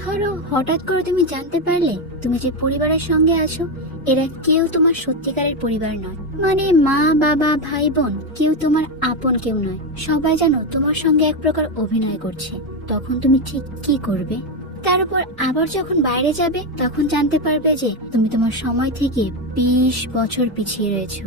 ধরো হঠাৎ করে তুমি জানতে পারলে তুমি যে পরিবারের সঙ্গে আছো এরা কেউ তোমার সত্যিকারের পরিবার নয়, মানে মা বাবা ভাই বোন কেউ তোমার আপন কেউ নয়, সবাই জানো তোমার সঙ্গে এক প্রকার অভিনয় করছে। তখন তুমি ঠিক কি করবে? তার উপর আবার যখন বাইরে যাবে তখন জানতে পারবে যে তুমি তোমার সময় থেকে 20 বছর পিছিয়ে রয়েছো।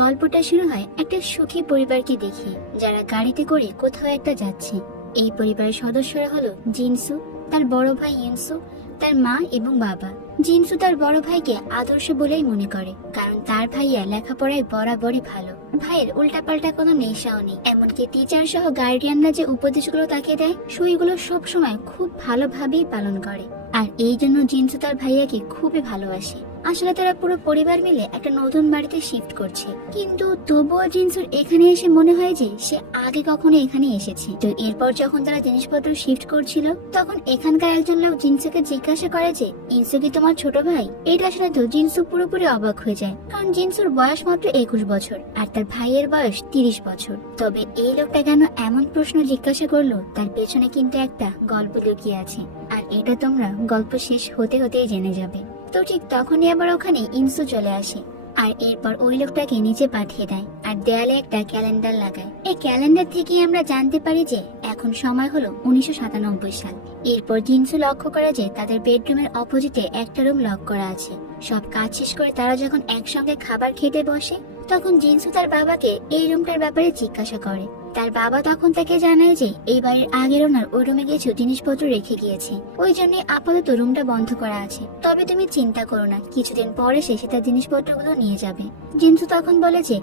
গল্পটা শুরু হয় একটা সুখী পরিবারকে দেখে, যারা গাড়িতে করে কোথাও একটা যাচ্ছে। এই পরিবারের সদস্যরা হলো জিনসু, তার বড় ভাই ইউনসু, তার মা এবং বাবা। জিনসু তার বড় ভাইকে আদর্শ বলেই মনে করে, কারণ তার ভাইয়া লেখাপড়ায় বরাবরই ভালো। ভাইয়ের উল্টাপাল্টা কোনো নেশাও নেই, এমনকি টিচার সহ গার্ডিয়ানরা যে উপদেশগুলো তাকে দেয় সেইগুলো সবসময় খুব ভালোভাবেই পালন করে। আর এই জন্য জিনসু তার ভাইয়াকে খুবই ভালোবাসে। আসলে তারা পুরো পরিবার মিলে একটা নতুন বাড়িতে শিফট করছে, কিন্তু তবুও জিনসুর এখানে এসে মনে হয় যে সে আগে কখনো এখানে এসেছে। তো এরপর যখন তারা জিনিসপত্র শিফট করছিল তখন এখানকার একজন লোক জিনসুকে জিজ্ঞাসা করে যে ইনসু কি তোমার ছোট ভাই? এটা শুনে তো জিনসু পুরোপুরি অবাক হয়ে যায়, কারণ জিনসুর বয়স মাত্র 21 বছর আর তার ভাইয়ের বয়স 30 বছর। তবে এই লোকটা কেন এমন প্রশ্ন জিজ্ঞাসা করলো তার পেছনে কিন্তু একটা গল্প লুকিয়ে আছে, আর এটা তোমরা গল্প শেষ হতে হতেই জেনে যাবে। তো ঠিক তখনই আবার ওখানে ইনসু চলে আসে, আর এরপর ওই লোকটাকে নিচে পাঠিয়ে দেয় আর দেয়ালে একটা ক্যালেন্ডার লাগায়। এই ক্যালেন্ডার থেকে আমরা জানতে পারি যে এখন সময় হলো 1997 সাল। এরপর জিনসু লক্ষ্য করে যে তাদের বেডরুমের অপোজিটে একটা রুম লক করা আছে। সব কাজ শেষ করে তারা যখন একসঙ্গে খাবার খেতে বসে তখন জিনসু তার বাবাকে এই রুমটার ব্যাপারে জিজ্ঞাসা করে। তার বাবা তখন তাকে জানায় যে এই বাড়ির আগের ওনার ওই রুমে কিছু জিনিসপত্র রেখে গিয়েছে, ওই জন্য আপাতত রুমটা বন্ধ করা আছে। তবে তুমি চিন্তা করো না, কিছুদিন পরে সে তার জিনিসপত্রগুলো নিয়ে যাবে। জিনসু তখন বলে যে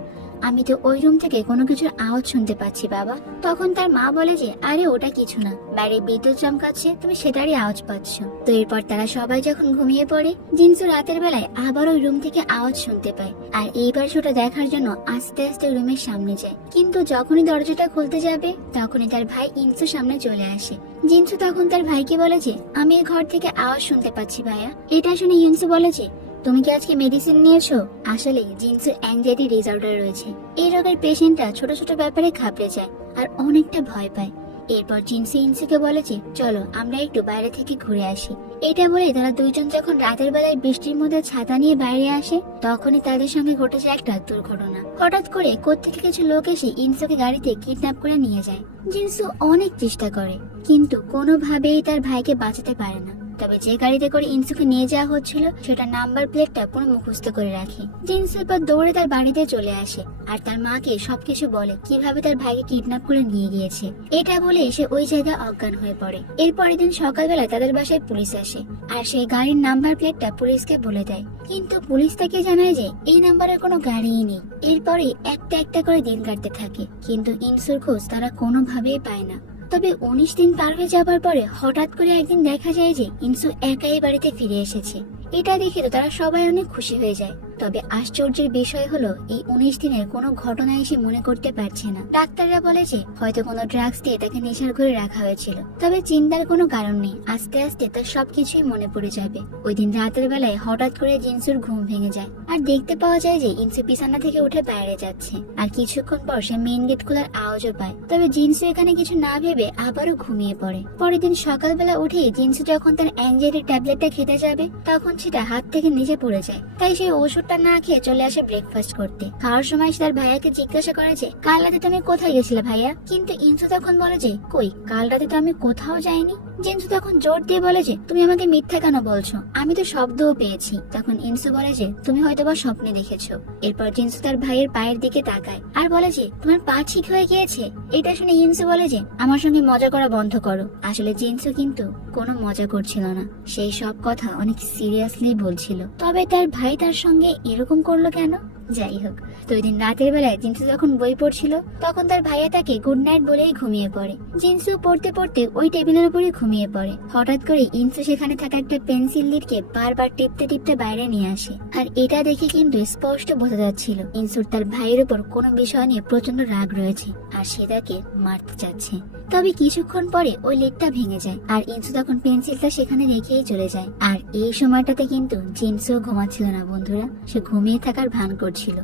আমি তো ওই রুম থেকে কোনো কিছুর আওয়াজ শুনতে পাচ্ছি বাবা। তখন তার মা বলে যে আরে ওটা কিছু না, বাইরে বিদ্যুৎ চমকাচ্ছে, তুমি সেটারই আওয়াজ পাচ্ছ। তো এরপর তারা সবাই যখন ঘুমিয়ে পড়ে জিনসু রাতের বেলায় আবার ওই রুম থেকে আওয়াজ শুনতে পায়, আর এইবার সেটা দেখার জন্য আস্তে আস্তে রুমের সামনে যায়। কিন্তু যখনই দরজাটা খুলতে যাবে তখনই তার ভাই ইনসু সামনে চলে আসে। জিনসু তখন তার ভাইকে বলে যে আমি এই ঘর থেকে আওয়াজ শুনতে পাচ্ছি ভাইয়া। এটা শুনে ইনসু বলে যে তুমি কি আজকে মেডিসিন নিয়েছো? আসলে জিনসুর অ্যাংজাইটি ডিসঅর্ডার রয়েছে। এই রোগের পেশেন্টরা ছোট ছোট ব্যাপারে ঘাবড়ে যায় আর অনেকটা ভয় পায়। এরপর জিনসু ইনসুকে বলে যে চলো আমরা একটু বাইরে থেকে ঘুরে আসি। এটা বলে তারা দুইজন যখন রাতের বেলায় বৃষ্টির মধ্যে ছাতা নিয়ে বাইরে আসে তখনই তাদের সঙ্গে ঘটেছে একটা দুর্ঘটনা। হঠাৎ করে কোত্থেকে কিছু লোক এসে ইনসুকে গাড়িতে কিডন্যাপ করে নিয়ে যায়। জিনসু অনেক চেষ্টা করে কিন্তু কোনোভাবেই তার ভাইকে বাঁচাতে পারে না। তবে যে গাড়িতে করে ইনসুকে নিয়ে যাওয়া হচ্ছিল সেটা নাম্বার প্লেটটা পুরো মুখস্থ করে রাখে। জিনসু এবার দৌড়ে তার বাড়িতে চলে আসে আর তার মাকে সবকিছু বলে কিভাবে তার ভাইকে কিডন্যাপ করে নিয়ে গিয়েছে। এটা বলে সে ওই জায়গায় অজ্ঞান হয়ে পড়ে। এরপরের দিন সকালবেলা তাদের বাসায় পুলিশ আসে আর সেই গাড়ির নাম্বার প্লেটটা পুলিশকে বলে দেয়, কিন্তু পুলিশ তাকে জানায় যে এই নাম্বারের কোনো গাড়িই নেই। এরপরে একটা একটা করে দিন কাটতে থাকে, কিন্তু ইনসুর খোঁজ তারা কোনোভাবেই পায় না। তবে 19 দিন পার হয়ে যাবার পরে হঠাৎ করে একদিন দেখা যায় যে ইনসু একাই বাড়িতে ফিরে এসেছে। এটা দেখে তো তারা সবাই অনেক খুশি হয়ে যায়। তবে আশ্চর্যের বিষয় হলো এই 19 দিনের কোনো ঘটনা এসে মনে করতে পারছে না। ডাক্তাররা বলে যে হয়তো কোনো ড্রাগস দিয়ে তাকে নেশার ঘরে রাখা হয়েছিল। তবে চিন্তার কোনো কারণ নেই, আস্তে আস্তে তার সবকিছুই মনে পড়ে যাবে। ওই দিন রাতের বেলায় হঠাৎ করে জিনসুর ঘুম ভেঙে যায় আর দেখতে পাওয়া যায় যে ইনসু বিছানা থেকে উঠে বাইরে যাচ্ছে। আর কিছুক্ষণ পর সে মেইন গেট খোলার আওয়াজও পায়। তবে জিনসু এখানে কিছু না ভেবে আবারও ঘুমিয়ে পড়ে। পরের দিন সকালবেলা উঠে জিনসু যখন তার অ্যাংজাইটি ট্যাবলেটটা খেতে যাবে তখন সেটা হাত থেকে নিচে পড়ে যায়। তাই সেই ওষুধটা না খেয়ে চলে আসে ব্রেকফাস্ট করতে। খাওয়ার সময় সে তার ভাইয়াকে জিজ্ঞাসা করে যে কাল রাতে তুমি কোথায় গেছিলে ভাইয়া? কিন্তু ইনসু তখন বলে যে কই, কাল রাতে তো আমি কোথাও যাইনি। জিনসু তখন জোর দিয়ে বলে যে তুমি আমাকে মিথ্যা কেন বলছো, আমি তো শব্দও পেয়েছি। তখন ইনসু বলে যে তুমি হয়তোবা স্বপ্নে দেখেছো। এরপর জিনসু তার ভাইয়ের পায়ের দিকে তাকায় আর বলে যে তোমার পা ঠিক হয়ে গিয়েছে। এটা শুনে ইনসু বলে যে আমার সঙ্গে মজা করা বন্ধ করো। আসলে জিনসু কিন্তু কোনো মজা করছিল না, সেই সব কথা অনেক সিরিয়াসলি বলছিল। তবে তার ভাই তার সঙ্গে এরকম করলো কেন? যাই হোক, তো ওই দিন রাতের বেলায় জিনসু যখন বই পড়ছিল তখন তার ভাইয়া তাকে গুড নাইট বলেই ঘুমিয়ে পড়ে। জিনসু পড়তে পড়তে ওই টেবিলের উপরে ঘুমিয়ে পড়ে। হঠাৎ করে ইনসু সেখানে থাকা একটা পেন্সিল লিডকে বারবার টিপতে টিপতে বাইরে নিয়ে আসে। আর এটা দেখে কিন্তু স্পষ্ট বোঝা যাচ্ছিল ইনসুর তার ভাইয়ের উপর কোনো বিষয় নিয়ে প্রচন্ড রাগ রয়েছে আর সে তাকে মারতে চাচ্ছে। তবে কিছুক্ষণ পরে ওই লিডটা ভেঙে যায় আর ইনসু তখন পেন্সিলটা সেখানে রেখেই চলে যায়। আর এই সময়টাতে কিন্তু জিনসু ঘুমাচ্ছিল না বন্ধুরা, সে ঘুমিয়ে থাকার ভান করছিল। করছিল।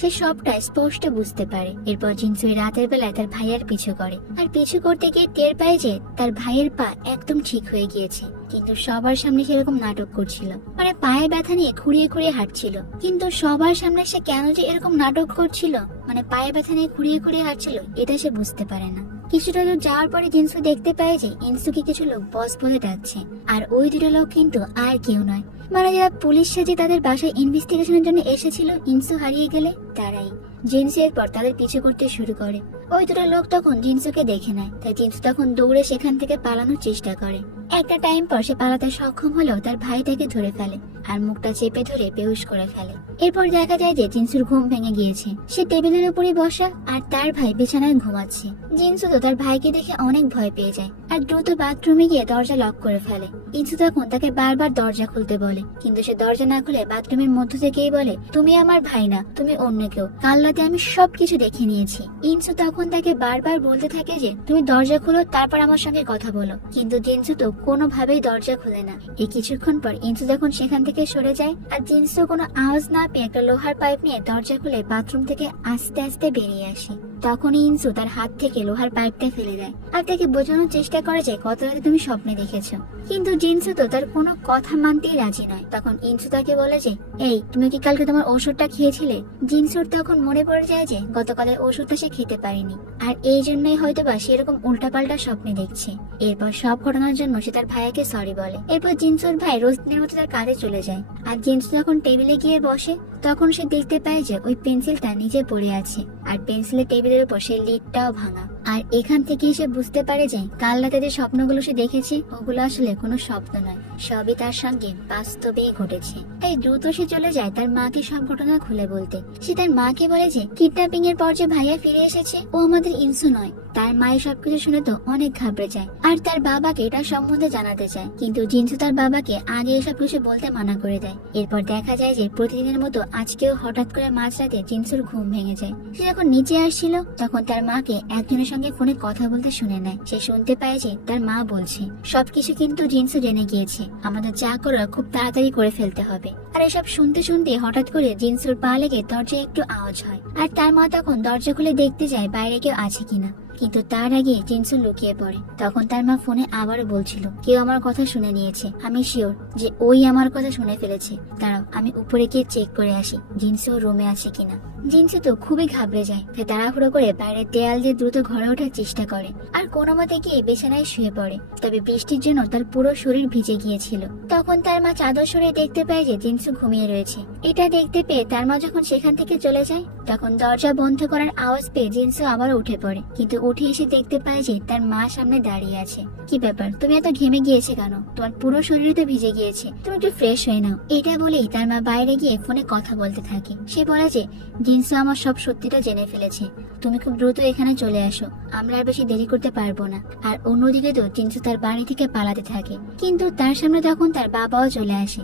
সে সবটা স্পষ্ট বুঝতে পারে। এরপর জিনসু রাতের বেলায় তার ভাইয়ের পিছু করে, আর পিছু করতে গিয়ে টের পায় যে তার ভাইয়ের পা একদম ঠিক হয়ে গিয়েছে, কিন্তু সবার সামনে সেরকম নাটক করছিল। মানে পায়ে ব্যথা নিয়ে খুঁড়িয়ে খুঁড়িয়ে হাঁটছিল, কিন্তু সবার সামনে সে কেন যে এরকম নাটক করছিল, মানে পায়ে ব্যথা নিয়ে খুঁড়িয়ে খুঁড়িয়ে হাঁটছিল, এটা সে বুঝতে পারে না। কিছুটা দূর যাওয়ার পরে জিনসু দেখতে পায় যে ইনসুকে কিছু লোক বস বলে ডাকছে, আর ওই দুটো লোক কিন্তু আর কেউ নয়, মানে যারা পুলিশ সাজে তাদের বাসায় ইনভেস্টিগেশনের জন্য এসেছিল ইনসু হারিয়ে গেলে তারাই। জিনসু এরপর তাদের পিছু করতে শুরু করে। ওই দুটো লোক তখন জিনসুকে দেখে নেয়, তাই জিনসু তখন দৌড়ে সেখান থেকে পালানোর চেষ্টা করে। একটা টাইম পর সে পালাতে সক্ষম হলেও তার ভাই তাকে ধরে ফেলে আর মুখটা চেপে ধরে বেহুশ করে ফেলে। এরপর দেখা যায় যে জিনসুর ঘুম ভেঙে গিয়েছে, সে টেবিলের উপরে বসা আর তার ভাই বিছানায় ঘুমাচ্ছে। জিনসু তো তার ভাইকে দেখে অনেক ভয় পেয়ে যায় আর দ্রুত বাথরুমে গিয়ে দরজা লক করে ফেলে। ইনসু তখন তাকে বারবার দরজা খুলতে বলে, কিন্তু সে দরজা না খুলে বাথরুমের মধ্য থেকেই বলে, তুমি আমার ভাই না, তুমি অন্য কেউ, কাল রাতে আমি সবকিছু দেখে নিয়েছি। ইনসু তখন তাকে বারবার বলতে থাকে যে তুমি দরজা খুলো, তারপর আমার সঙ্গে কথা বলো, কিন্তু জিনসু তো কোনোভাবেই দরজা খুলে না। এই কিছুক্ষণ পর ইনসু যখন সেখান থেকে সরে যায় আর জিনসু কোনো আওয়াজ না পেয়ে একটা লোহার পাইপ নিয়ে দরজা খুলে বাথরুম থেকে আস্তে আস্তে বেরিয়ে আসে। তখনই ইনসু তার হাত থেকে লোহার পাইপটা ফেলে দেয় আর তাকে বোঝানোর চেষ্টা করে যে গত রাতে তুমি স্বপ্নে দেখেছো, কিন্তু জিনসু তো তার কোনো কথা মানতেই রাজি নয়। তখন ইনসু তাকে বলে যে এই তুমি কি কালকে তোমার ওষুধটা খেয়েছিলে? জিনসুর তখন মনে পড়ে যায় যে গতকালের ওষুধটা সে খেতে পারেনি, আর এই জন্যই হয়তোবা সে এরকম উল্টাপাল্টা স্বপ্নে দেখছে। এরপর সব ঘটনার জন্য সে তার ভাইয়াকে সরি বলে। এরপর জিনসুর ভাই রোজদিনের মতো তার কাজে চলে যায়, আর জিনসু যখন টেবিলে গিয়ে বসে তখন সে দেখতে পায় যে ওই পেন্সিলটা নিচে পড়ে আছে, আর পেন্সিলের টেবিলের উপর সেই লিডটাও ভাঙা। আর এখান থেকে সে বুঝতে পারে যে কাল রাতে যে স্বপ্নগুলো সে দেখেছে ওগুলো আসলে কোনো স্বপ্ন নয়, সবই তার সঙ্গে বাস্তবেই ঘটেছে। তাই দ্রুত সে চলে যায় তার মাকে সব ঘটনা খুলে বলতে। সে তার মাকে বলে যে কিডন্যাপিং এর পর যে ভাইয়া ফিরে এসেছে ও আমাদের ইনসু নয়। তার মায়ের সবকিছু শুনে তো অনেক ঘাবড়ে যায় আর তার বাবাকে এটা সম্বন্ধে জানাতে চায়, কিন্তু জিনসু তার বাবাকে আগে এসব কিছু বলতে মানা করে দেয়। এরপর দেখা যায় যে প্রতিদিনের মতো আজকেও হঠাৎ করে মাঝরাতে জিনসুর ঘুম ভেঙে যায়। সে যখন নিচে আসছিল তখন তার মাকে একজনের সঙ্গে ফোনে কথা বলতে শুনে নেয়। সে শুনতে পায় যে তার মা বলছে সবকিছু কিন্তু জিনসু জেনে গিয়েছে, আমাদের যা করার খুব তাড়াতাড়ি করে ফেলতে হবে। আর এসব শুনতে শুনতে হঠাৎ করে জিনসুর পা লেগে দরজায় একটু আওয়াজ হয়, আর তার মা তখন দরজা খুলে দেখতে যায় বাইরে কেউ আছে কিনা, কিন্তু তার আগে জিনসু লুকিয়ে পড়ে। তখন তার মা ফোনে আবারও বলছিল কেউ আমার কথা শুনে নিয়েছে, আমি শিওর যে ওই আমার কথা শুনে ফেলেছে, দাঁড়াও আমি উপরে গিয়ে চেক করে আসি জিনসু রুমে আছে কিনা। জিনসু তো খুবই ঘাবড়ে যায়, তাই তাড়াহুড়ো করে বাইরের দেয়াল দিয়ে দ্রুত ঘরে ওঠার চেষ্টা করে আর কোনো মতে গিয়ে বিছানায় শুয়ে পড়ে। তবে বৃষ্টির জন্য তার পুরো শরীর ভিজে গিয়েছিল। তখন তার মা চাদর সরিয়ে দেখতে পায় যে জিনসু ঘুমিয়ে রয়েছে। এটা দেখতে পেয়ে তার মা যখন সেখান থেকে চলে যায় তখন দরজা বন্ধ করার আওয়াজ পেয়ে জিনসু আবার উঠে পড়ে, কিন্তু উঠে এসে দেখতে পায় যে তার মা সামনে দাঁড়িয়ে আছে। কি ব্যাপার, তুমি এত ঘেমে গিয়েছে কেন? তোমার পুরো শরীর তো ভিজে গিয়েছে, তুমি একটু ফ্রেশ হয়ে নাও। এটা বলেই তার মা বাইরে গিয়ে ফোনে কথা বলতে থাকে। সে বলে যে জিনসু আমার সব সত্যিটা জেনে ফেলেছে, তুমি খুব দ্রুত এখানে চলে আসো, আমরা আর বেশি দেরি করতে পারবো না। আর অন্যদিকে তো জিনসু তার বাড়ি থেকে পালাতে থাকে, কিন্তু তার সামনে তখন তার বাবাও চলে আসে।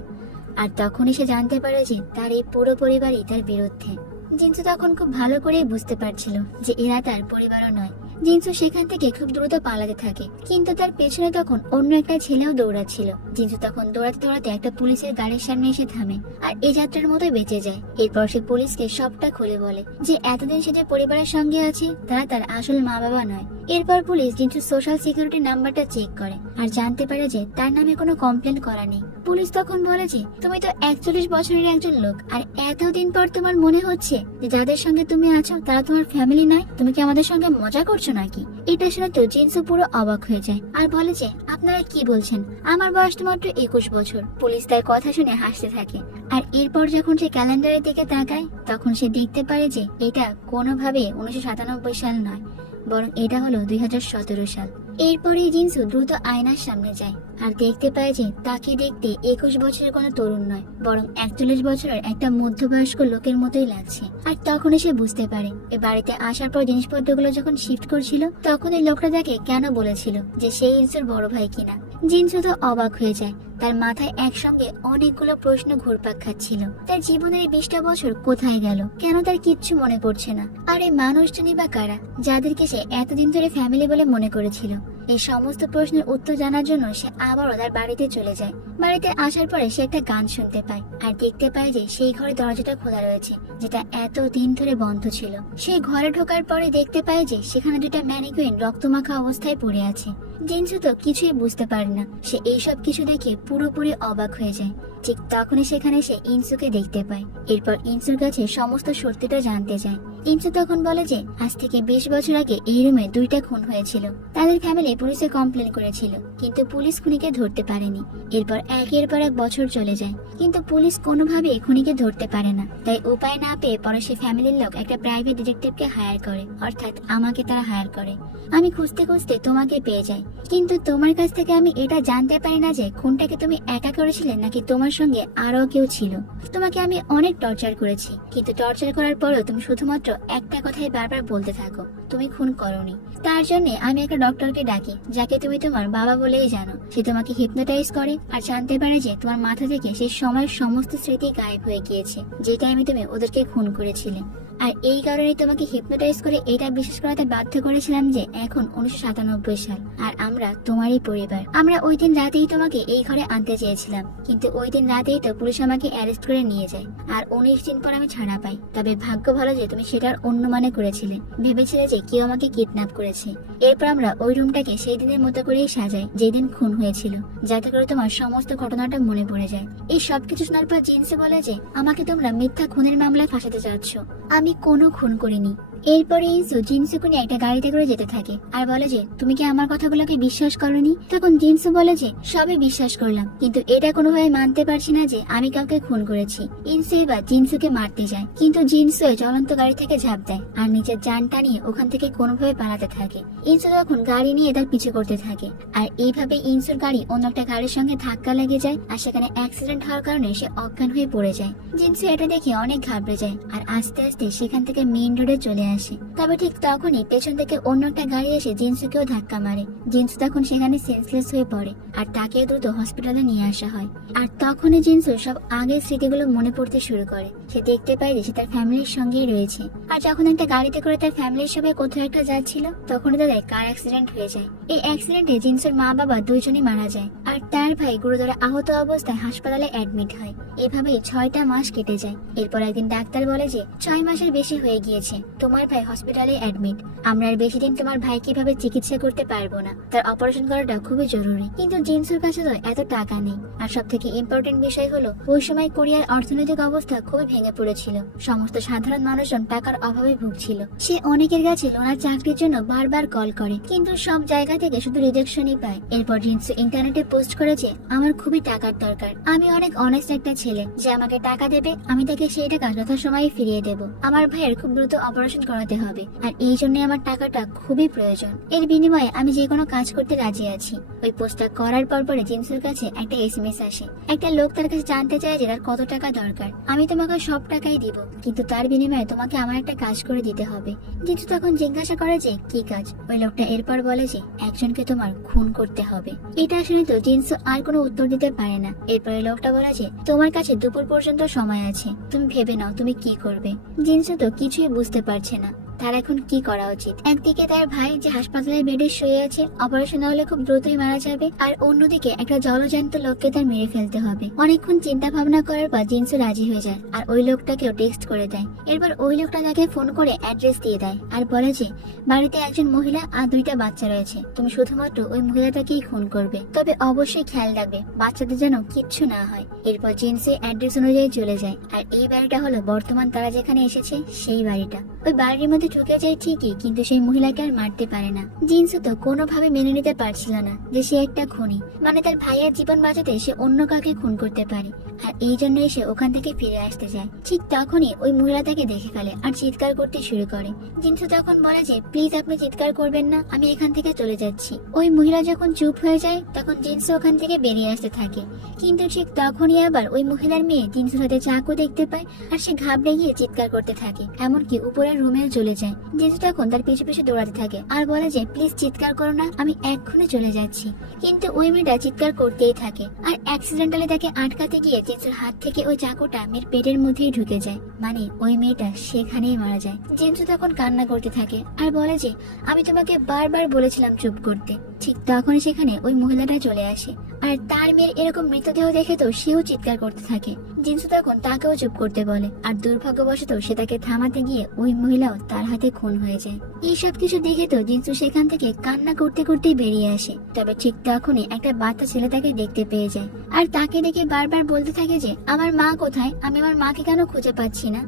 আর তখনই সে জানতে পারে যে তার এই পুরো পরিবারই তার বিরুদ্ধে। জিনসু তখন খুব ভালো করেই বুঝতে পারছিল যে এরা তার পরিবারও নয়। জিনসু সেখান থেকে খুব দ্রুত পালাতে থাকে, কিন্তু তার পেছনে তখন অন্য একটা ছেলেও দৌড়াচ্ছিল। জিনসু তখন দৌড়াতে দৌড়াতে একটা পুলিশের গাড়ির সামনে এসে থামে আর এই যাত্রার মতোই বেঁচে যায়। এরপর সে পুলিশকে সবটা খুলে বলে যে এতদিন সে যে পরিবারের সঙ্গে আছে তারা তার আসল মা বাবা নয়। এরপর পুলিশ জিনসুর সোশ্যাল সিকিউরিটি নাম্বারটা চেক করে আর জানতে পারে যে তার নামে কোনো কমপ্লেন করা নেই। পুলিশ তখন বলে যে তুমি তো 41 বছরের একজন লোক, আর এতদিন পর তোমার মনে হচ্ছে যে যাদের সঙ্গে তুমি আছো তারা তোমার ফ্যামিলি নয়, তুমি কি আমাদের সঙ্গে মজা করছো নাকি? এটা শুনে তো জিনসু পুরো অবাক হয়ে যায় আর বলে যে আপনারা কি বলছেন, আমার বয়স তো মাত্র 21 বছর। পুলিশ তার কথা শুনে হাসতে থাকে, আর এরপর যখন সে ক্যালেন্ডারের দিকে তাকায় তখন সে দেখতে পারে যে এটা কোনোভাবে 1997 সাল নয়, বরং এটা হলো 2017 সাল। এরপরে জিনসু দ্রুত আয়নার সামনে যায় আর দেখতে পায় যে তাকে দেখতে 21 বছরের কোনো তরুণ নয়, বরং 41 বছরের একটা মধ্যবয়স্ক লোকের মতোই লাগছে। আর তখনই সে বুঝতে পারে এ বাড়িতে আসার পর জিনিসপত্রগুলো যখন শিফট করছিল তখন এই লোকটা তাকে কেন বলেছিল যে সেই ইনসুর বড় ভাই কিনা। জিনসু তো অবাক হয়ে যায়, তার মাথায় একসঙ্গে অনেকগুলো প্রশ্ন ঘুরপাক খাচ্ছিল। তার জীবনের এই 20টা বছর কোথায় গেল, কেন তার কিচ্ছু মনে পড়ছে না। আর এই মানুষজনই বা কারা যাদেরকে সে এতদিন ধরে ফ্যামিলি বলে মনে করেছিল? এই সমস্ত প্রশ্নের উত্তর জানার জন্য সে আবারও তার বাড়িতে চলে যায়। বাড়িতে আসার পরে সে একটা গান শুনতে পায় আর দেখতে পায় যে সেই ঘরে দরজাটা খোলা রয়েছে, যেটা এত দিন ধরে বন্ধ ছিল। সেই ঘরে ঢোকার পরে দেখতে পায় যে সেখানে দুটা ম্যানিকুইন রক্তমাখা অবস্থায় পড়ে আছে। জিনসু তো কিছুই বুঝতে পারে না, সে এইসব কিছু দেখে পুরোপুরি অবাক হয়ে যায়। ঠিক তখনই সেখানে সে ইনসুকে দেখতে পায়। এরপর ইনসুর কাছে সমস্ত সত্যিটা জানতে চায়। ইনসু তখন বলে যে আজ থেকে 20 বছর আগে এই রুমে 2টা খুন হয়েছিল। তাদের ফ্যামিলি পুলিশে কমপ্লেন করেছিল, কিন্তু পুলিশ খুনিকে ধরতে পারেনি। এরপর একের পর এক বছর চলে যায়, কিন্তু পুলিশ কোনোভাবেই খুনিকে ধরতে পারে না। তাই উপায় না পেয়ে পরে সে ফ্যামিলির লোক একটা প্রাইভেট ডিটেকটিভকে হায়ার করে, অর্থাৎ আমাকে তারা হায়ার করে। আমি খুঁজতে খুঁজতে তোমাকে পেয়ে যাই, কিন্তু তোমার কাছ থেকে আমি এটা জানতে পারি না যে খুনটাকে তুমি একা করেছিলে নাকি তোমার সঙ্গে আরো কেউ ছিল। তোমাকে আমি অনেক টর্চার করেছি, কিন্তু টর্চার করার পরেও তুমি শুধুমাত্র একটা কথাই বারবার বলতে থাকো, তুমি খুন করোনি। তার জন্য আমি একটা ডক্টরকে ডাকি, যাকে তুমি তোমার বাবা বলেই জানো। সে তোমাকে হিপনোটাইজ করে আর জানতে পারে যে তোমার মাথা থেকে সেই সময়ের সমস্ত স্মৃতি গায়েব হয়ে গিয়েছে, যে টাইমে তুমি ওদেরকে খুন করেছিলে। আর এই কারণে তোমাকে হিপনোটাইজ করে এটা বিশ্বাস করাতে বাধ্য করেছিলাম যে এখন 1997 সাল আর আমরা তোমারই পরিবার। আমরা ওই দিন রাতেই তোমাকে এই ঘরে আনতে চেয়েছিলাম, কিন্তু ওই দিন রাতেই তো পুলিশ আমাকে অ্যারেস্ট করে নিয়ে যায়। আর 19 দিন পর আমি ছাড়া পাই। তবে ভাগ্য ভালো যে তুমি সেটার অন্য মানে করেছিলে, ভেবেছিলে যে কেউ আমাকে কিডন্যাপ করেছে। এরপর আমরা ওই রুমটাকে সেই দিনের মতো করেই সাজাই যেদিন খুন হয়েছিল, যাতে করে তোমার সমস্ত ঘটনাটা মনে পড়ে যায়। এই সবকিছু শোনার পর জিনসে বলে যে আমাকে তোমরা মিথ্যা খুনের মামলায় ফাঁসাতে চাচ্ছ, আমি কোনো খুন করিনি। এরপরে ইনসু জিনসুকে নিয়ে একটা গাড়িতে করে যেতে থাকে আর বলে যে তুমি কি আমার কথাগুলোকে বিশ্বাস করনি? তখন জিনসু বলে যে সবে বিশ্বাস করলাম, কিন্তু এটা কোনোভাবে মানতে পারছি না যে আমি কাউকে খুন করেছি। ইনসু এবার জিনসুকে মারতে যায়, কিন্তু জিনসু জ্বলন্ত গাড়ি থেকে ঝাঁপ দেয় আর নিজের জানটা নিয়ে ওখান থেকে কোনোভাবে পালাতে থাকে। ইনসু তখন গাড়ি নিয়ে তার পিছু করতে থাকে, আর এইভাবে ইনসুর গাড়ি অন্য একটা গাড়ির সঙ্গে ধাক্কা লেগে যায় আর সেখানে অ্যাক্সিডেন্ট হওয়ার কারণে সে অজ্ঞান হয়ে পড়ে যায়। জিনসু এটা দেখে অনেক ঘাবড়ে যায় আর আস্তে আস্তে সেখান থেকে মেইন রোডে চলে আসে। তবে ঠিক তখনই পেছন থেকে অন্য একটা গাড়ি এসে জিনসুকেও ধাক্কা মারে। জিনসু তখন সেখানে সেন্সলেস হয়ে পড়ে আর তাকে দ্রুত হসপিটালে নিয়ে আসা হয়। আর তখনই জিনসু সব আগের স্মৃতিগুলো মনে পড়তে শুরু করে। সে দেখতে পায় যে সে তার ফ্যামিলির সঙ্গেই রয়েছে। আর যখন একটা গাড়িতে করে তার ফ্যামিলির সবাই কোথাও একটা যাচ্ছিল, তখনই তাদের কার অ্যাক্সিডেন্ট হয়ে যায়। এই অ্যাক্সিডেন্টে জিনসুর মা বাবা দুইজনই মারা যায় আর তার ভাই গুরুতর আহত অবস্থায় হাসপাতালে অ্যাডমিট হয়। এভাবেই 6টা মাস কেটে যায়। এরপর একদিন ডাক্তার বলে যে 6 মাসের বেশি হয়ে গিয়েছে, তোমার ভাই হসপিটালে অ্যাডমিট। আমরা আর বেশি দিন তোমার ভাই কিভাবে চিকিৎসা করতে পারবো না, তার অপারেশন করাটা খুবই জরুরি। কিন্তু জিনসুর কাছে তো এত টাকা নেই। আর সব থেকে ইম্পর্টেন্ট বিষয় হলো ওই সময় কোরিয়ার অর্থনৈতিক অবস্থা খুবই ভেঙে পড়েছিল। সমস্ত সাধারণ মানুষজন টাকার অভাবে ভুগছিল। সে অনেকের কাছে ওনার চাকরির জন্য বারবার কল করে, কিন্তু সব জায়গা থেকে শুধু রিজেকশনই পায়। এরপর জিনসু ইন্টারনেটে পোস্ট করেছে আমার খুবই টাকার দরকার, আমি অনেক অনেস্ট একটা ছেলে, যে আমাকে টাকা দেবে আমি তাকে সেই টাকা যথাসময়ে ফিরিয়ে দেব। আমার ভাইয়ের খুব দ্রুত অপারেশন করাতে হবে আর এই জন্য আমার টাকাটা খুবই প্রয়োজন। এর বিনিময়ে আমি যে কোনো কাজ করতে রাজি আছি। ওই পোস্টটা করার পরে জিনসুর কাছে একটা এসএমএস আসে। একটা লোক তার কাছে জানতে চায় যে তার কত টাকা দরকার। আমি তোমাকে সব টাকাই দিব, কিন্তু তার বিনিময়ে তোমাকে আমার একটা কাজ করে দিতে হবে। জিনসু তখন জিজ্ঞাসা করে যে কি কাজ? ওই লোকটা এরপর বলে যে একজনকে তোমার খুন করতে হবে। এটা শুনে তো জিনসু আর কোনো উত্তর দিতে পারে না। এরপরে লোকটা বলে যে তোমার কাছে দুপুর পর্যন্ত সময় আছে, তুমি ভেবে নাও তুমি কি করবে। জিনসু তো কিছুই বুঝতে পারছে না তার এখন কি করা উচিত। একদিকে তার ভাই যে হাসপাতালের বেডে শুয়ে আছে, অপারেশন হলে খুব দ্রুতই মারা যাবে, আর অন্যদিকে একটা জলজ্যান্ত লোককে তার মেরে ফেলতে হবে। অনেকক্ষণ চিন্তা ভাবনা করার পর জিনসু রাজি হয়ে যায় আর ওই লোকটাকেও টেক্সট করে দেয়। এরপর ওই লোকটা তাকে ফোন করে অ্যাড্রেস দিয়ে দেয় আর বলে যে বাড়িতে একজন মহিলা আর 2টা বাচ্চা রয়েছে, তুমি শুধুমাত্র ওই মহিলাটাকেই খুন করবে, তবে অবশ্যই খেয়াল রাখবে বাচ্চাদের যেন কিচ্ছু না হয়। এরপর জিনসু অ্যাড্রেস অনুযায়ী চলে যায় আর এই বাড়িটা হলো বর্তমান তারা যেখানে এসেছে সেই বাড়িটা। ওই বাড়ির মধ্যে ঢুকে যায় ঠিকই, কিন্তু সেই মহিলাকে আর মারতে পারে না। জিনসু তো কোনোভাবে মেনে নিতে পারছিল না যে সে একটা খুনি, মানে তার ভাইয়ের জীবন বাঁচাতে সে অন্য কাউকে খুন করতে পারে। আর এই জন্যই সে ওখান থেকে ফিরে আসতে চায়। ঠিক তখনই ওই মহিলা তাকে দেখে ফেলে আর চিৎকার করতে শুরু করে। জিনসু তখন বলে যে প্লিজ আপনি চিৎকার করবেন না, আমি এখান থেকে চলে যাচ্ছি। ওই মহিলা যখন চুপ হয়ে যায় তখন জিনসু ওখান থেকে বেরিয়ে আসতে থাকে, কিন্তু ঠিক তখনই আবার ওই মহিলার মেয়ে জিনসুর হাতে চাকু দেখতে পায় আর সে ঘাবড়ে গিয়ে চিৎকার করতে থাকে, এমনকি উপরের রুমেও চলে যায়। জিনসু তখন তার পিছু পিছু দৌড়াতে থাকে আর বলে যে প্লিজ চিৎকার করো না, আমি এক্ষুনি চলে যাচ্ছি। কিন্তু ওই মেয়েটা চিৎকার করতেই থাকে আর অ্যাক্সিডেন্টালি তাকে আটকাতে গিয়ে জিনসুর হাত থেকে ওই চাকুটা মেয়ের পেটের মধ্যেই ঢুকে যায়, মানে ওই মেয়েটা সেখানেই মারা যায়। জিনসু তখন কান্না করতে থাকে আর বলে যে আমি তোমাকে বারবার বলেছিলাম চুপ করতে। ঠিক তখন সেখানে ওই মহিলাটা চলে আসে আর তার মেয়ের এরকম মৃতদেহ দেখে তো সেও চিৎকার করতে থাকে। জিনসু তখন তাকেও চুপ করতে বলে আর দুর্ভাগ্যবশত সে তাকে থামাতে গিয়ে ওই মহিলাও তার হাতে খুন হয়ে যায়। এই সব কিছু দেখে তো জিনসু সেখান থেকে কান্না করতে করতেই বেরিয়ে আসে। তবে ঠিক তখনই একটা বাচ্চা ছেলে তাকে দেখতে পেয়ে যায় আর তাকে দেখে বারবার বলতে থাকে যে আমার মা কোথায়, আমি আমার মাকে কেন খুঁজে পাচ্ছি না।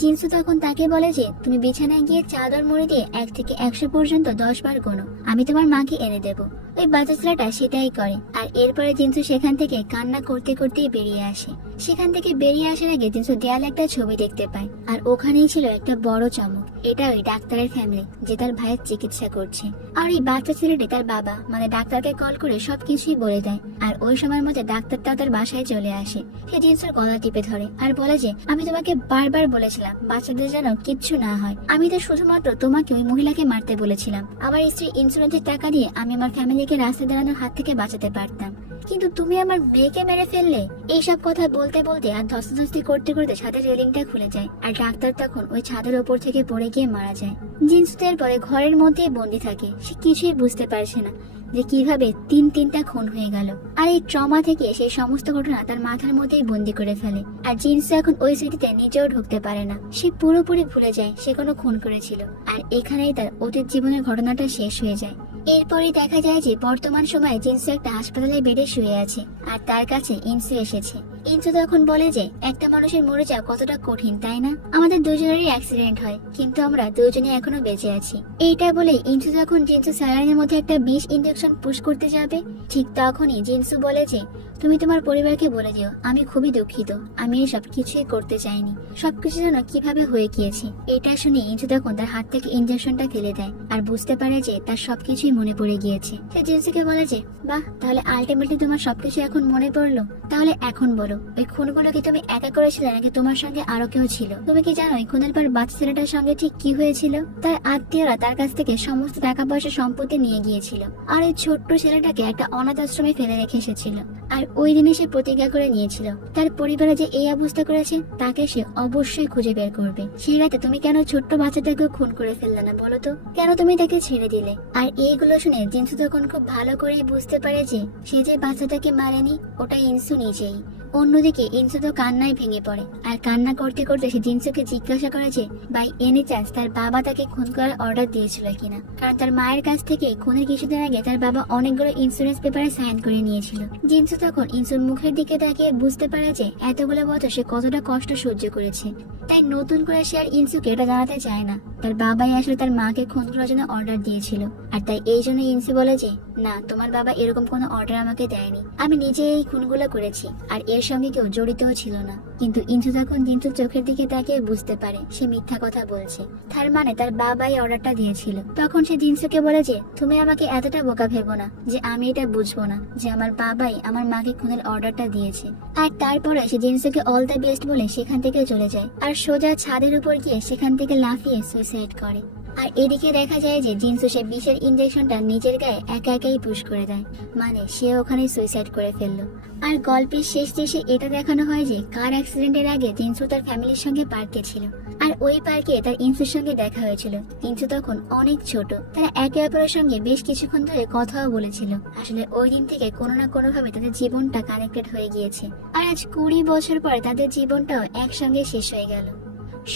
জিনসু তখন তাকে বলে যে তুমি বিছানায় গিয়ে চাদর মুড়ি দিয়ে 1 থেকে 100 পর্যন্ত 10 বার গোনো, আমি তোমার মাকে এনে দেবো। ওই বাচ্চা ছেলেটা সেটাই করে আর এরপরে জিনসু সেখান থেকে কান্না করতে করতেই বেরিয়ে আসে। সেখান থেকে বেরিয়ে আসার আগে জিনসু দেয়ালে একটা ছবি দেখতে পায় আর ওখানেই ছিল একটা বড় চমক। এটা ওই ডাক্তারের ফ্যামিলি যে তার ভাইয়ের চিকিৎসা করছে। আর এই বাচ্চা ছেলেটি তার বাবা মানে ডাক্তারকে কল করে সবকিছুই বলে দেয়। আর ওই সময়ের মধ্যে ডাক্তারটাও তার বাসায় চলে আসে। সে জিনসুর গলা টিপে ধরে আর বলে যে আমি তোমাকে বারবার বলেছিলাম বাচ্চাদের যেন কিচ্ছু না হয়, আমি তো শুধুমাত্র তোমাকে ওই মহিলাকে মারতে বলেছিলাম। আমার স্ত্রী ইন্স্যুরেন্সের টাকা দিয়ে আমি আমার ফ্যামিলিকে রাস্তা দাঁড়ানোর হাত থেকে বাঁচাতে পারতাম, কিন্তু তুমি আমার মেয়েকে মেরে ফেললে। এইসব কথা বলতে বলতে আর ধস্তাধস্তি করতে করতে ছাদের রেলিংটা খুলে যায় আর ডাক্তার তখন ওই ছাদের ওপর থেকে পড়ে গিয়ে মারা যায়। জিনসু এরপরে ঘরের মধ্যেই বন্দি থাকে। সে কিছুই বুঝতে পারছে না যে কিভাবে তিনটা খুন হয়ে গেল। আর এই ট্রমা থেকে সেই সমস্ত ঘটনা তার মাথার মধ্যেই বন্দি করে ফেলে। আর জিনসু এখন ওই স্মৃতিতে নিজেও ঢুকতে পারে না। সে পুরোপুরি ভুলে যায় সে কোনো খুন করেছিল। আর এখানেই তার অতীত জীবনের ঘটনাটা শেষ হয়ে যায়। এরপরই দেখা যায় যে বর্তমান সময়ে জিনসু একটা হাসপাতালে বেডে শুয়ে আছে আর তার কাছে ইনসু এসেছে। ইনসু তখন বলে যে একটা মানুষের মরে যাওয়া কতটা কঠিন তাই না, আমাদের দুজনেরই অ্যাক্সিডেন্ট হয় কিন্তু আমরা দুজনে এখনো বেঁচে আছি। এইটা বলে ইনসু যখন জিনসু স্যালাইনের মধ্যে একটা বিষ ইনজেকশন পুশ করতে যাবে ঠিক তখনই জিনসু বলে যে তুমি তোমার পরিবারকে বলে দিও আমি খুবই দুঃখিত, আমি এসব কিছুই করতে চাইনি, সবকিছু যেন কিভাবে হয়ে গিয়েছে। এটা শুনে ইনসু তখন তার হাত থেকে ইনজেকশনটা ফেলে দেয় আর বুঝতে পারে যে তার সবকিছুই মনে পড়ে গিয়েছে। সে জিনসুকে বলে যে বাহ, তাহলে আলটিমেটলি তোমার সবকিছু এখন মনে পড়লো, তাহলে এখন বলো ওই খুনগুলো কি তুমি একা করেছিলে নাকি তোমার সঙ্গে আরো কেউ ছিল? তুমি কি জানো এই খুনের পর বাচ্চা ছেলেটার সঙ্গে ঠিক কি হয়েছিল? তার আত্মীয়রা তার কাছ থেকে সমস্ত টাকা পয়সা সম্পত্তি নিয়ে গিয়েছিল আর এই ছোট্ট ছেলেটাকে একটা অনাথ আশ্রমে ফেলে রেখে এসেছিল। আর ওই দিনে সে প্রতিজ্ঞা করে নিয়েছিল তার পরিবারে যে এই অবস্থা করেছে তাকে সে অবশ্যই খুঁজে বের করবে। সেই রাতে তুমি কেন ছোট্ট বাচ্চাটাকে খুন করে ফেললে না বলো তো, কেন তুমি তাকে ছেড়ে দিলে? আর এইগুলো শুনে জিনসু তখন খুব ভালো করেই বুঝতে পারে যে সে যে বাচ্চাটাকে মারেনি ওটা ইনসু নিজেই। অন্যদিকে ইনসু তো কান্নায় ভেঙে পড়ে আর কান্না করতে করতে সে জিনসুকে জিজ্ঞাসা করে যে বাই এনি চান্স তার বাবা তাকে খুন করার অর্ডার দিয়েছিল কিনা, কারণ তার মায়ের কাছ থেকে খুনের কিছুদিন আগে তার বাবা অনেকগুলো ইন্স্যুরেন্স পেপারে সাইন করে নিয়েছিল। জিনসু তখন ইনসুর মুখের দিকে তাকিয়ে বুঝতে পারে যে এতগুলো বছর সে কতটা কষ্ট সহ্য করেছে, তাই নতুন করে সে আর ইনসুকে এটা জানাতে চায় না তার বাবাই আসলে তার মাকে খুন করার জন্য অর্ডার দিয়েছিল। আর তাই এই জন্য ইনসু বলে যে না, তোমার বাবা এরকম কোনো অর্ডার আমাকে দেয়নি, আমি নিজে এই খুনগুলো করেছি আর এর সঙ্গে কেউ জড়িতও ছিল না। কিন্তু ইনসু যখন জিনসুর চোখের দিকে তাকিয়ে বুঝতে পারে সে মিথ্যা কথা বলছে, তার মানে তার বাবাই অর্ডারটা দিয়েছিল। তখন সে জিনসুকে বলে যে তুমি আমাকে এতটা বোকা ভেবো না যে আমি এটা বুঝবো না যে আমার বাবাই আমার মাকে খুনের অর্ডারটা দিয়েছে। আর তারপরে সে জিনসুকে অল দ্য বেস্ট বলে সেখান থেকে চলে যায় আর সোজা ছাদের উপর গিয়ে সেখান থেকে লাফিয়ে সুইসাইড করে। আর এদিকে দেখা যায় যে জিনসু সে বিষের ইনজেকশনটা নিজের গায়ে একা একাই পুশ করে দেয়, মানে সে ওখানে সুইসাইড করে ফেললো। আর গল্পের শেষ দেশে এটা দেখানো হয় যে কার অ্যাক্সিডেন্টের আগে জিনসু তার ফ্যামিলির সঙ্গে পার্কে ছিল আর ওই পার্কে তার ইনসুর সঙ্গে দেখা হয়েছিল। ইনসু তখন অনেক ছোট, তারা একে অপরের সঙ্গে বেশ কিছুক্ষণ ধরে কথাও বলেছিল। আসলে ওই দিন থেকে কোনো না কোনো ভাবে তাদের জীবনটা কানেক্টেড হয়ে গিয়েছে আর আজ 20 বছর পরে তাদের জীবনটাও একসঙ্গে শেষ হয়ে গেল।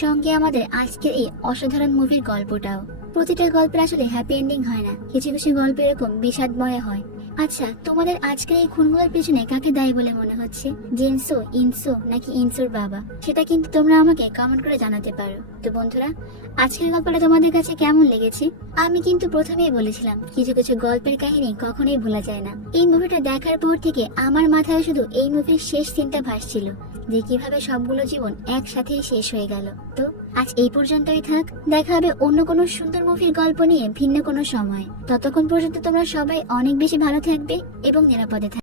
সঙ্গে আমাদের আজকের এই অসাধারণ মুভির গল্পটাও। প্রতিটা গল্পের আসলে হ্যাপি এন্ডিং হয় না, কিছু কিছু গল্প এরকম বিষাদময় হয়। আচ্ছা, তোমাদের আজকের এই খুনগুলোর পিছনে কাকে দায়ী বলে মনে হচ্ছে? জিনসু, ইনসু নাকি ইনসুর বাবা? সেটা কিন্তু তোমরা আমাকে কমেন্ট করে জানাতে পারো। তো বন্ধুরা, আজকের গল্পটা তোমাদের কাছে কেমন লেগেছে? আমি কিন্তু প্রথমেই বলেছিলাম কিছু কিছু গল্পের কাহিনী কখনোই ভোলা যায় না। এই মুভিটা দেখার পর থেকে আমার মাথায় শুধু এই মুভির শেষ সিনটা ভাসছিল যে কিভাবে সবগুলো জীবন একসাথেই শেষ হয়ে গেল। তো আজ এই পর্যন্তই থাক, দেখা হবে অন্য কোনো সুন্দর মুভির গল্প নিয়ে ভিন্ন কোনো সময়। ততক্ষণ পর্যন্ত তোমরা সবাই অনেক বেশি ভালো থাকবে এবং নিরাপদে থাকবে।